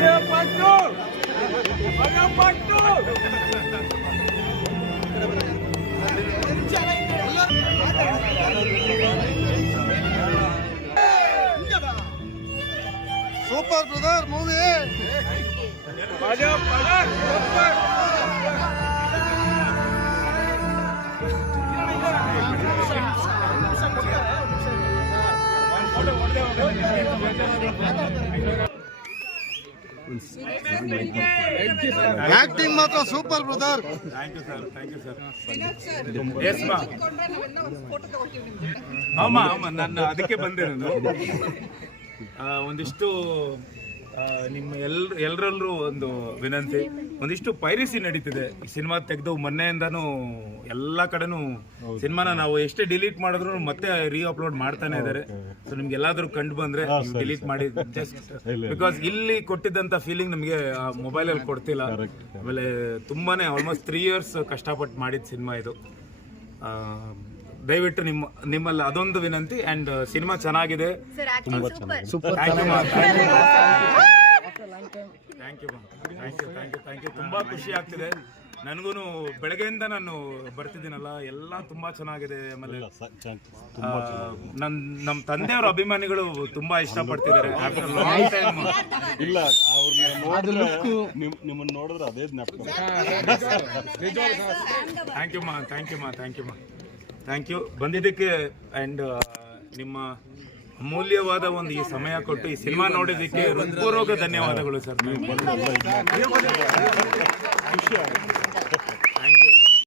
Super brother movie. Acting matra super brother. Thank you sir. Yes ma. Amma ನಾನು ಅದಕ್ಕೆ ಬಂದೆ ನಾನು ಒಂದಿಷ್ಟು ನಿಮ್ಮ ಎಲ್ಲರಲ್ಲೂ ಒಂದು ವಿನಂತಿ, ಒಂದಿಷ್ಟು ಪೈರಸಿ ನಡೀತಿದೆ ಈ ಸಿನಿಮಾ ತೆಗೆದು ಮೊನ್ನೆಯಿಂದಾನು ಎಲ್ಲ ಕಡೆನೂ ಸಿನಿಮಾನ ನಾವು ಎಷ್ಟೇ ಡಿಲೀಟ್ ಮಾಡಿದ್ರು ಮತ್ತೆ ರೀ ಅಪ್ಲೋಡ್ ಮಾಡ್ತಾನೆ ಇದ್ದಾರೆ. ಸೊ ನಿಮ್ಗೆ ಎಲ್ಲಾದ್ರೂ ಕಂಡು ಬಂದ್ರೆ ಡಿಲೀಟ್ ಮಾಡಿ, ಜಸ್ಟ್ ಬಿಕಾಸ್ ಇಲ್ಲಿ ಕೊಟ್ಟಿದ್ದಂತ ಫೀಲಿಂಗ್ ನಮಗೆ ಮೊಬೈಲಲ್ಲಿ ಕೊಡ್ತಿಲ್ಲ. ಆಮೇಲೆ ತುಂಬಾನೇ ಆಲ್ಮೋಸ್ಟ್ 3 years ಕಷ್ಟಪಟ್ಟು ಮಾಡಿದ ಸಿನಿಮಾ ಇದು. ದಯವಿಟ್ಟು ನಿಮ್ಮಲ್ಲಿ ಅದೊಂದು ವಿನಂತಿ. ಅಂಡ್ ಸಿನಿಮಾ ಚೆನ್ನಾಗಿದೆ. Thank you. ತುಂಬಾ ಖುಷಿ ಆಗ್ತಿದೆ ನನಗೂ. ಬೆಳಗ್ಗೆಯಿಂದ ನಾನು ಬರ್ತಿದ್ದೀನಲ್ಲ, ಎಲ್ಲ ತುಂಬಾ ಚೆನ್ನಾಗಿದೆ. ಆಮೇಲೆ ನಮ್ಮ ತಂದೆಯವ್ರ ಅಭಿಮಾನಿಗಳು ತುಂಬಾ ಇಷ್ಟಪಡ್ತಿದ್ದಾರೆ. ಇಲ್ಲ, ನಿಮ್ಮನ್ನ ನೋಡಿದ್ರೆ ಅದೇ ಥ್ಯಾಂಕ್ ಯು ಬಂದಿದ್ದಕ್ಕೆ. ಆ್ಯಂಡ್ ನಿಮ್ಮ ಅಮೂಲ್ಯವಾದ ಒಂದು ಈ ಸಮಯ ಕೊಟ್ಟು ಈ ಸಿನಿಮಾ ನೋಡಿದ್ದಕ್ಕೆ ಹೃತ್ಪೂರ್ವಕ ಧನ್ಯವಾದಗಳು ಸರ್.